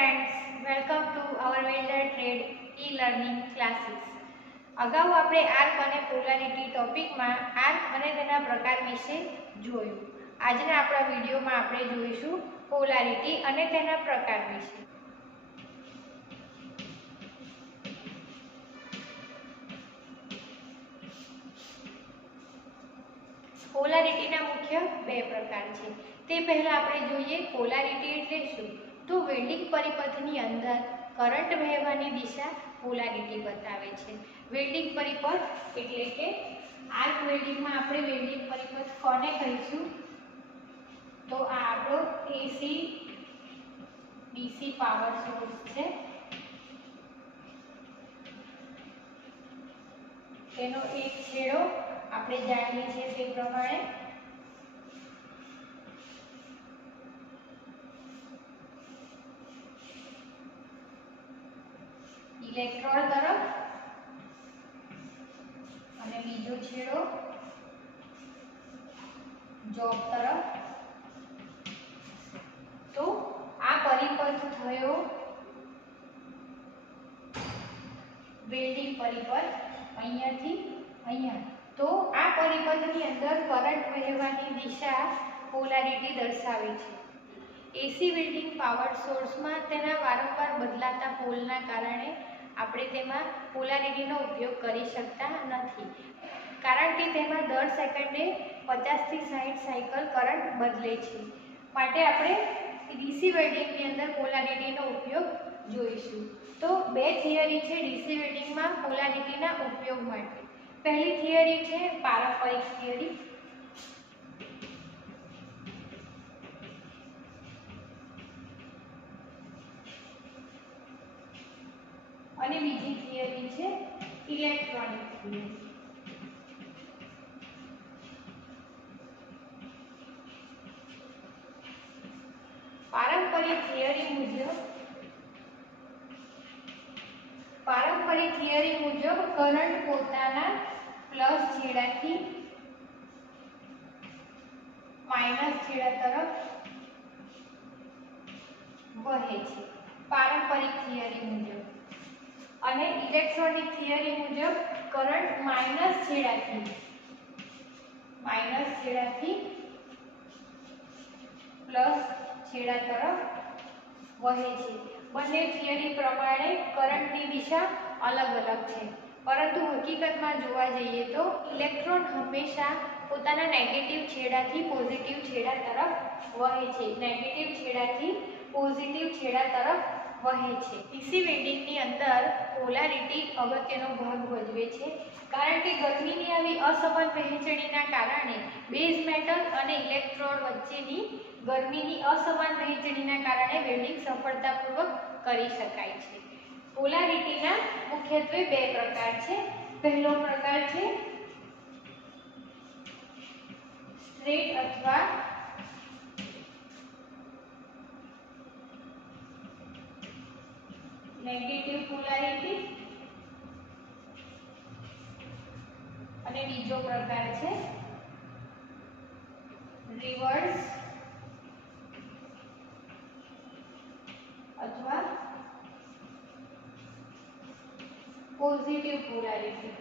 friends, welcome to our welder trade e-learning classes. અગાઉ આપણે arc અને પોલારિટી ટોપિકમાં આર્ક અને તેના પ્રકાર વિશે જોયું. આજના આપણા વિડીયોમાં આપણે જોઈશું પોલારિટી અને તેના પ્રકાર વિશે. પોલારિટીના મુખ્ય બે પ્રકાર છે. તે પહેલા આપણે જોઈએ પોલારિટી એટલે શું. તો વેલ્ડિંગ પરિપથની અંદર કરંટ વહેવાની દિશા પોલારિટી બતાવે છે. વેલ્ડિંગ પરિપથ એટલે કે આર્ક વેલ્ડિંગમાં આપણે વેલ્ડિંગ પરિપથ કોને કહીશું? તો આ આપણો એસી ડીસી પાવર સોર્સ છે. તેનો એક છેડો આપણે જાણીએ છીએ તે પ્રમાણે ઇલેક્ટ્રોડ તરફ અને બીજો છેડો જોબ તરફ. તો આ પરિપથ થયો વેલ્ડિંગ પરિપથ અહીંયાથી અહીંયા. તો આ પરિપથની અંદર કરંટ વહેવાની દિશા પોલારિટી દર્શાવે છે. એસી વેલ્ડિંગ પાવર સોર્સમાં તેના વારંવાર બદલાતા પોલના કારણે આપણે તેમાં પોલારિટીનો ઉપયોગ કરી શકતા નથી, કારણ કે તેમાં દર સેકન્ડે 50 થી 60 સાયકલ કરંટ બદલે છે. માટે આપણે ડીસી વેલ્ડિંગની અંદર પોલારિટીનો ઉપયોગ જોઈશું. તો બે થિયરી છે ડીસી વેલ્ડિંગમાં પોલારિટીના ઉપયોગ માટે. પહેલી થિયરી છે પારંપરિક થિયરી, અને બીજી થિયરી છે ઇલેક્ટ્રોનિક થિયરી. પારંપરિક થિયરી મુજબ કરંટ પોતાના પ્લસ છેડાથી માઇનસ છેડા તરફ વહે છે, પારંપરિક થિયરી મુજબ. અને ઇલેક્ટ્રોનિક થિયરી મુજબ કરંટ માઇનસ છેડાથી પ્લસ છેડા તરફ વહે છે. બંને થિયરી પ્રમાણે કરંટની દિશા અલગ અલગ છે, પરંતુ હકીકતમાં જોવા જઈએ તો ઇલેક્ટ્રોન હંમેશા પોતાના નેગેટિવ છેડાથી પોઝિટિવ છેડા તરફ વહે છે. નેગેટિવ છેડાથી પોઝિટિવ છેડા તરફ વહે છે. ડીસી વેલ્ડિંગની અંદર પોલારિટી અગત્યનો ભાગ ભજવે છે, કારણ કે ગરમીની આવી અસમાન વહેંચણીના કારણે બેઝ મેટલ અને ઇલેક્ટ્રોડ વચ્ચેની ગરમીની અસમાન વહેંચણીના કારણે વેલ્ડિંગ સફળતાપૂર્વક કરી શકાય છે. પોલારિટીના મુખ્યત્વે બે પ્રકાર છે. પહેલો પ્રકાર છે સ્ટ્રેટ અથવા નેગેટિવ પોલારિટી, અને બીજો પ્રકાર છે રિવર્સ અથવા પોઝિટિવ પોલારિટી.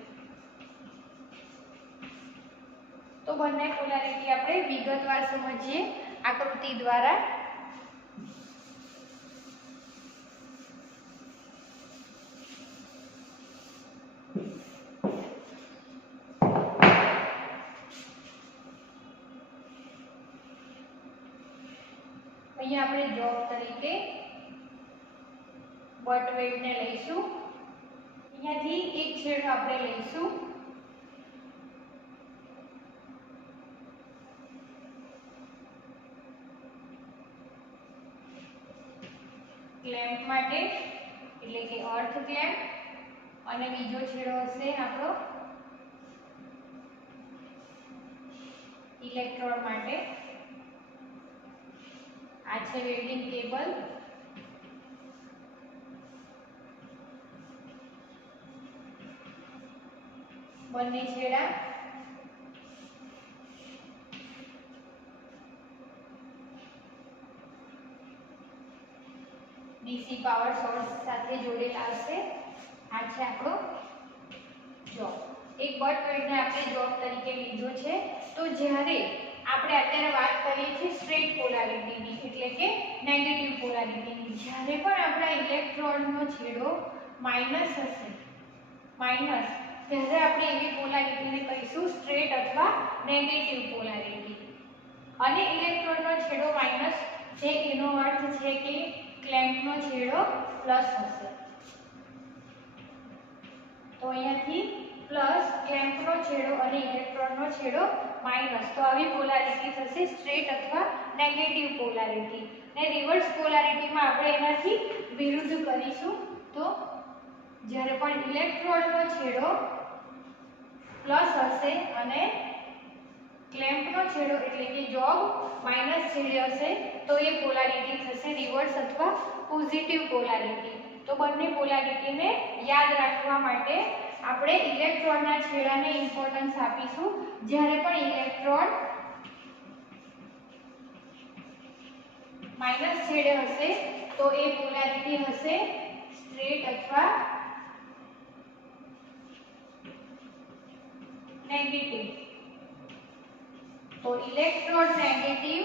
તો બંને પોલારિટી આપણે વિગતવાર સમજીએ આકૃતિ દ્વારા. અહીંયા આપણે જોબ તરીકે બટ વેલ્ડને લઈશું. અહીંયાથી એક છેડો આપણે લઈશું. ક્લેમ્પ માટે એટલે કે અર્થ ક્લેમ્પ, અને બીજો છેડો હશે આપણો ઇલેક્ટ્રોડ માટે. આ છે વેલ્ડિંગ કેબલ. બંને છેડા ડીસી પાવર સોર્સ સાથે જોડેલા હશે. આ છે આપણો જોબ. એક બટ વેટને આપણે જોબ તરીકે લીધો છે. તો જ્યારે આપણે અત્યારે વાત કરીએ છીએ સ્ટ્રેટ પોલારિટીની એટલે કે નેગેટિવ પોલારિટીની, જ્યારે પણ આપણા ઇલેક્ટ્રોનનો છેડો માઇનસ હશે, માઇનસ, ત્યારે આપણે એવી પોલારિટીને કહીશું સ્ટ્રેટ અથવા નેગેટિવ પોલારિટી. અને ઇલેક્ટ્રોનનો છેડો માઇનસ છે એનો અર્થ છે કે ક્લેમ્પનો છેડો પ્લસ હશે. તો અહીંયાથી પ્લસ ક્લેમ્પનો છેડો અને ઇલેક્ટ્રોનનો છેડો માઇનસ, તો આવી પોલારિટી થશે સ્ટ્રેટ અથવા નેગેટિવ પોલારિટી. ને રિવર્સ પોલારિટીમાં આપણે એનાથી વિરુદ્ધ કરીશું. તો જ્યારે પણ ઇલેક્ટ્રોનનો છેડો પ્લસ હશે અને ક્લેમ્પનો છેડો એટલે કે જોબ માઇનસ છેડે હશે તો એ પોલારિટી થશે રિવર્સ અથવા પોઝિટિવ પોલારિટી. તો બંને પોલારિટીને યાદ રાખવા માટે આપણે ઇલેક્ટ્રોનના છેડાને ઇમ્પોર્ટન્સ આપીશું. જ્યારે પણ ઇલેક્ટ્રોન માઇનસ છેડે હશે તો એ પોલારિટી હશે સ્ટ્રેટ અથવા નેગેટિવ. તો ઇલેક્ટ્રોન નેગેટિવ,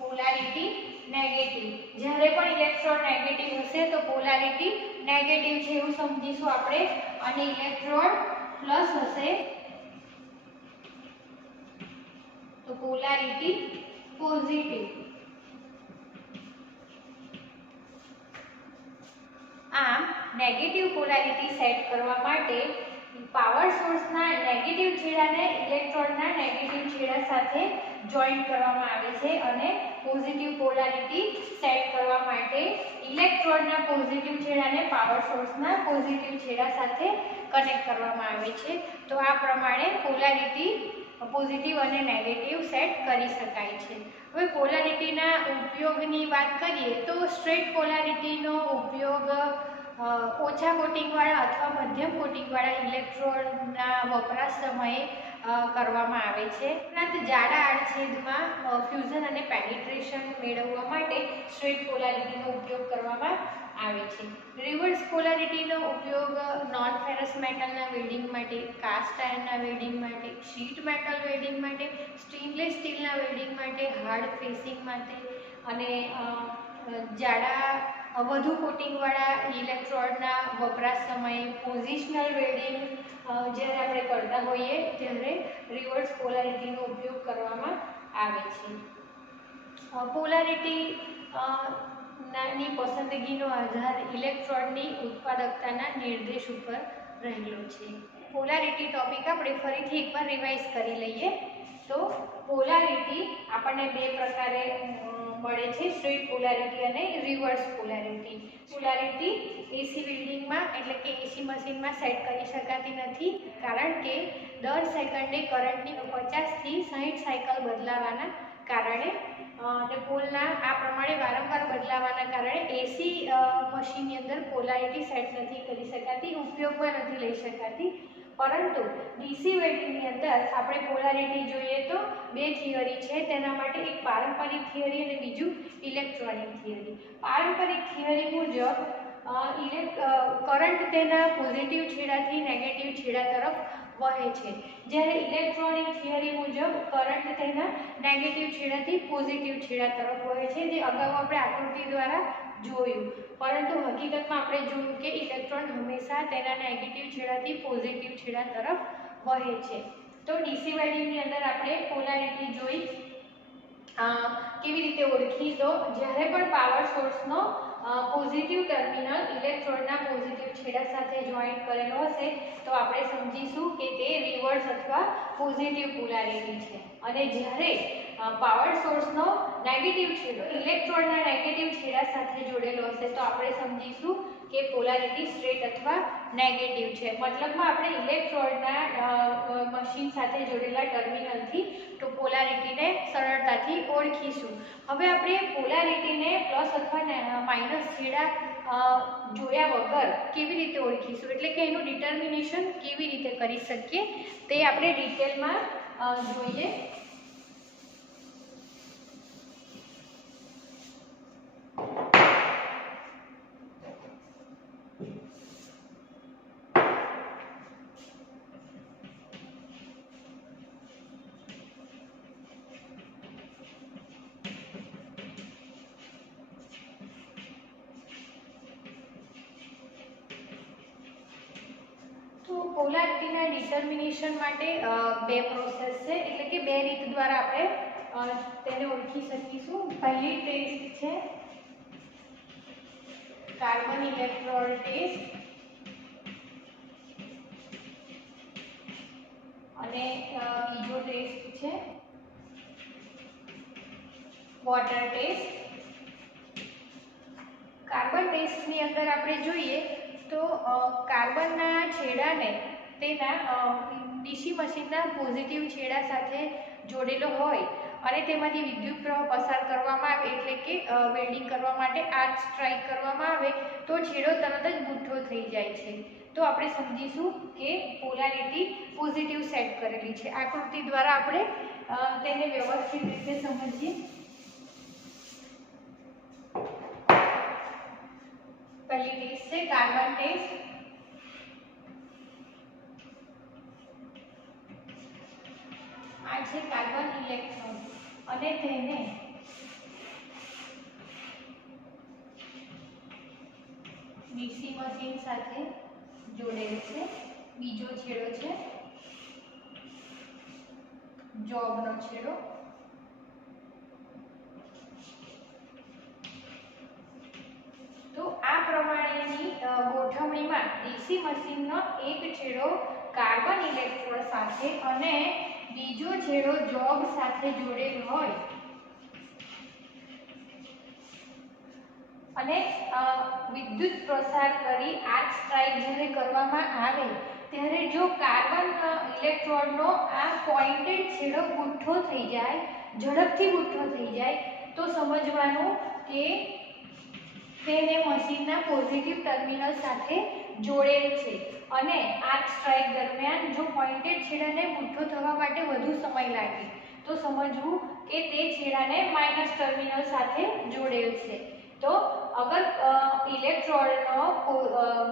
પોલારિટી નેગેટિવ. જ્યારે પણ ઇલેક્ટ્રોન નેગેટિવ હશે તો પોલારિટી નેગેટિવ છે એવું સમજીશું આપણે. અને ઇલેક્ટ્રોન પ્લસ હશે તો પોલારિટી પોઝિટિવ. આમ નેગેટિવ પોલારિટી સેટ કરવા માટે પાવર સોર્સના નેગેટિવ છેડાને ઇલેક્ટ્રોનના નેગેટિવ છેડા સાથે જોઈન્ટ કરવામાં આવે છે અને પોઝિટિવ પોલારિટી સેટ કરવા માટે ઇલેક્ટ્રોનના પોઝિટિવ છેડાને પાવર સોર્સના પોઝિટિવ છેડા સાથે કનેક્ટ કરવામાં આવે છે. તો આ પ્રમાણે પોલારિટી પોઝિટિવ અને નેગેટિવ સેટ કરી શકાય છે. હવે પોલારિટીના ઉપયોગની વાત કરીએ તો સ્ટ્રેટ પોલારિટીનો ઉપયોગ ઓછા કોટિંગવાળા અથવા મધ્યમ કોટિંગવાળા ઇલેક્ટ્રોડના વપરાશ સમયે કરવામાં આવે છે. ઉપરાંત જાડા આડછેદમાં ફ્યુઝન અને પેનિટ્રેશન મેળવવા માટે સ્ટ્રેટ પોલારિટીનો ઉપયોગ કરવામાં આવે છે. રિવર્સ પોલારિટીનો ઉપયોગ નોન ફેરસ મેટલના વેલ્ડિંગ માટે, કાસ્ટ આયર્નના વેલ્ડિંગ માટે, શીટ મેટલ વેલ્ડિંગ માટે, સ્ટેનલેસ સ્ટીલના વેલ્ડિંગ માટે, હાર્ડ ફેસિંગ માટે અને જાડા વધુ કોટિંગવાળા ઇલેક્ટ્રોડના વપરાશ સમયે પોઝિશનલ વેલ્ડિંગ જ્યારે આપણે કરતા હોઈએ ત્યારે રિવર્સ પોલારિટીનો ઉપયોગ કરવામાં આવે છે. પોલારિટી ની પસંદગીનો આધાર ઇલેક્ટ્રોડની ઉત્પાદકતાના નિર્દેશ ઉપર રહેલો છે. પોલારિટી ટોપિક આપણે ફરીથી એકવાર રિવાઇઝ કરી લઈએ. તો પોલારિટી આપણને બે પ્રકારે મળે છે, સ્ટ્રેટ પોલારિટી અને રિવર્સ પોલારિટી. પોલારિટી એસી વેલ્ડિંગમાં એટલે કે એસી મશીનમાં સેટ કરી શકાતી નથી, કારણ કે દર સેકન્ડે કરંટની 50 થી 60 સાયકલ બદલાવાના કારણે અને પોલના આ પ્રમાણે વારંવાર બદલાવાના કારણે એસી મશીનની અંદર પોલારિટી સેટ નથી કરી શકાતી, ઉપયોગમાં નથી લઈ શકાતી. પરંતુ ડીસી વેલ્ડિંગની અંદર આપણે પોલારિટી જોઈએ તો બે થિયરી છે. તેના માટે એક પારંપરિક થિયરી અને બીજું ઇલેક્ટ્રોનિક થિયરી. પારંપરિક થિયરી મુજબ કરંટ તેના પોઝિટિવ છેડાથી નેગેટિવ છેડા તરફ વહે છે, જ્યારે ઇલેક્ટ્રોનિક થિયરી મુજબ કરંટ તેના નેગેટિવ છેડાથી પોઝિટિવ છેડા તરફ વહે છે, જે અગાઉ આપણે આકૃતિ દ્વારા જોયું. પરંતુ હકીકતમાં આપણે જોયું કે ઇલેક્ટ્રોન હંમેશા તેના નેગેટિવ છેડાથી પોઝિટિવ છેડા તરફ વહે છે. તો ડીસી વેલ્ડિંગની અંદર આપણે પોલારિટી જોઈ. કેવી રીતે ઓળખી? તો જ્યારે પણ પાવર સોર્સનો પોઝિટિવ ટર્મિનલ ઇલેક્ટ્રોડના પોઝિટિવ છેડા સાથે જોઈન્ટ કરેલો હશે તો આપણે સમજીશું કે તે રિવર્સ અથવા પોઝિટિવ પોલારિટી છે. અને જ્યારે પાવર સોર્સનો નેગેટિવ છેડો ઇલેક્ટ્રોડના નેગેટિવ છેડા સાથે જોડેલો હશે તો આપણે સમજીશું કે પોલારિટી સ્ટ્રેટ અથવા નેગેટિવ છે. મતલબમાં આપણે ઇલેક્ટ્રોડના મશીન સાથે જોડેલા ટર્મિનલથી તો પોલારિટીને સરળતાથી ઓળખીશું. હવે આપણે પોલારિટીને પ્લસ અથવા માઇનસ છેડા જોયા વગર કેવી રીતે ઓળખીશું, એટલે કે એનું ડિટર્મિનેશન કેવી રીતે કરી શકીએ તે આપણે ડિટેલમાં જોઈએ. પોલારિટીના ડિટર્મિનેશન માટે બે પ્રોસેસ છે, એટલે કે બે રીત દ્વારા આપણે તેને ઓળખી શકીશું. પહેલી ટેસ્ટ છે કાર્બન ઇલેક્ટ્રોડ ટેસ્ટ અને બીજો ટેસ્ટ છે વોટર ટેસ્ટ. કાર્બન ટેસ્ટની અંદર આપણે જોઈએ તો કાર્બનના છેડાને તેના ડીસી મશીનના પોઝિટિવ છેડા સાથે જોડેલો હોય અને તેમાંથી વિદ્યુત પ્રવાહ પસાર કરવામાં આવે, એટલે કે વેલ્ડિંગ કરવા માટે આર્ક સ્ટ્રાઇક કરવામાં આવે તો છેડો તરત જ બુઠ્ઠો થઈ જાય છે. તો આપણે સમજીશું કે પોલારિટી પોઝિટિવ સેટ કરેલી છે. આકૃતિ દ્વારા આપણે તેને વ્યવસ્થિત રીતે સમજીએ. પહેલી ટેસ્ટ છે કાર્બન ટેસ્ટ. આ છે કાર્બન ઇલેક્ટ્રોન અને તેને ડીસી મશીન સાથે જોડેલ છે. બીજો છેડો છે જોબનો છેડો. તો આ પ્રમાણેની ગોઠવણીમાં ડીસી મશીનનો એક છેડો કાર્બન ઇલેક્ટ્રોડ સાથે અને બીજો છેડો જોબ સાથે જોડેલ હોય અને વિદ્યુત પ્રસાર કરી આર્ક સ્ટ્રાઇક જ્યારે કરવામાં આવે ત્યારે જો કાર્બન ઇલેક્ટ્રોડનો આ પોઇન્ટેડ છેડો બુઠ્ઠો થઈ જાય, ઝડપથી બુઠ્ઠો થઈ જાય, તો સમજવાનું કે તેને મશીનના પોઝિટિવ ટર્મિનલ સાથે જોડેલ છે અને આર્ક સ્ટ્રાઇક દરમિયાન જો પોઇન્ટેડ છેડાને બુઠ્ઠો થવા માટે વધુ સમય લાગે તો સમજવું કે તે છેડાને માઇનસ ટર્મિનલ સાથે જોડેલ છે. તો અગર ઇલેક્ટ્રોડનો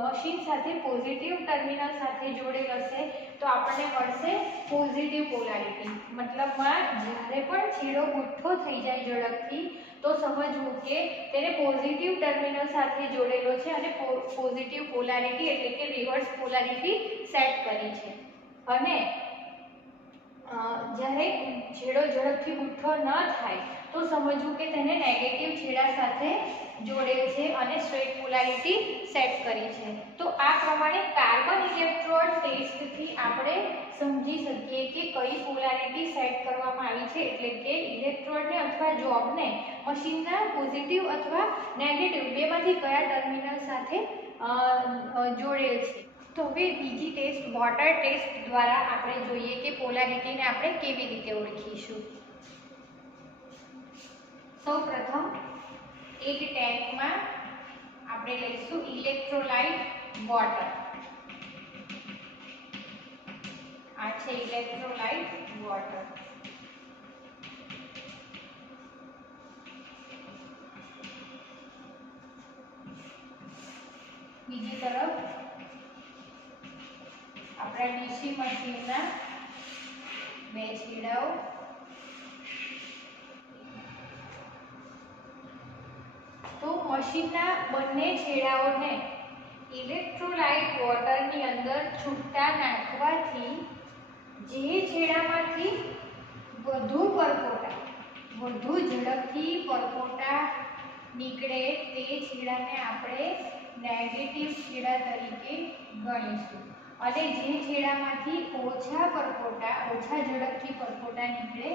મશીન સાથે પોઝિટિવ ટર્મિનલ સાથે જોડેલ હશે તો આપણને મળશે પોઝિટિવ પોલારિટી. મતલબમાં જ્યારે પણ છેડો બુઠ્ઠો થઈ જાય ઝડપથી તો સમજવું કે તેને પોઝિટિવ ટર્મિનલ સાથે જોડેલો છે અને પોઝિટિવ પોલારિટી એટલે કે રિવર્સ પોલારિટી સેટ કરી છે. અને જ્યારે છેડો ઝડપથી બુઠ્ઠો ન થાય તો સમજવું કે તેને નેગેટિવ છેડા સાથે જોડેલ છે અને સ્ટ્રેટ પોલારિટી સેટ કરી છે. તો આ પ્રમાણે કાર્બન ઇલેક્ટ્રોડ ટેસ્ટથી આપણે સમજી શકીએ કે કઈ પોલારિટી સેટ કરવામાં આવી છે, એટલે કે ઇલેક્ટ્રોડને અથવા જોબને મશીનના પોઝિટિવ અથવા નેગેટિવ બેમાંથી કયા ટર્મિનલ સાથે જોડેલ છે. તો હવે બીજી ટેસ્ટ વોટર ટેસ્ટ દ્વારા આપણે જોઈએ કે પોલારિટીને આપણે કેવી રીતે ઓળખીશું. સૌપ્રથમ એક ટેન્કમાં આપણે લઈશું ઇલેક્ટ્રોલાઇટ વોટર. આ છે ઇલેક્ટ્રોલાઇટ વોટર. બીજી તરફ આપણા ડીસી મશીનના બે છેડાઓ. તો મશીનના બંને છેડાઓને ઇલેક્ટ્રોલાઇટ વોટરની અંદર છૂટા નાખવાથી જે છેડામાંથી વધુ ઝડપથી પરપોટા નીકળે તે છેડાને આપણે નેગેટિવ છેડા તરીકે ગણીશું અને જે છેડામાંથી ઓછા ઝડપથી પરપોટા નીકળે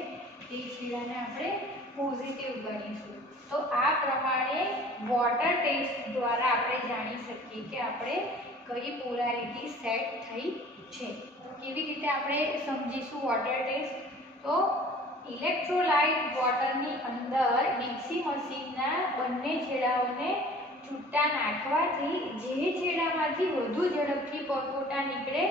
તે છેડાને આપણે પોઝિટિવ ગણીશું. તો આ પ્રમાણે વોટર ટેસ્ટ દ્વારા આપણે જાણી શકીએ કે આપણે કઈ પોલારિટી સેટ થઈ છે. કેવી રીતે આપણે સમજીશું વોટર ટેસ્ટ? તો ઇલેક્ટ્રોલાઇટ વોટરની અંદર ડીસી મશીનના બંને છેડાઓને છૂટા નાખવાથી જે છેડામાંથી વધુ ઝડપથી પરપોટા નીકળે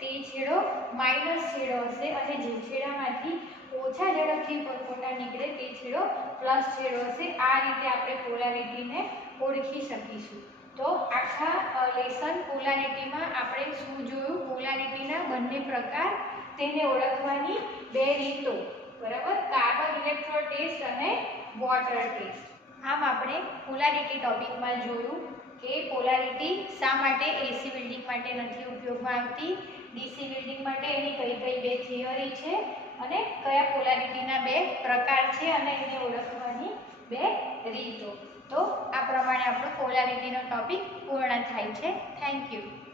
તે છેડો માઇનસ છેડો હશે અને જે છેડામાંથી ઓછા ઝડપથી પરપોટા નીકળે તે છેડો પ્લસ છેડો હશે. આ રીતે આપણે પોલારિટીને ઓળખી શકીશું. તો આખા લેસન પોલારિટીમાં આપણે શું જોયું? પોલારિટીના બંને પ્રકાર, તેને ઓળખવાની બે રીતો, બરાબર? કાર્બન ઇલેક્ટ્રોડ ટેસ્ટ અને વોટર ટેસ્ટ. આમ આપણે પોલારિટી ટોપિકમાં જોયું કે પોલારિટી શા માટે એસી વેલ્ડિંગ માટે નથી ઉપયોગમાં આવતી, ડીસી વેલ્ડિંગ માટે એની કઈ કઈ બે થિયરી છે અને કયા પોલારિટીના બે પ્રકાર છે અને એને ઓળખવાની બે રીતો. તો આ પ્રમાણે આપણો પોલારિટીનો ટોપિક પૂર્ણ થાય છે. Thank you.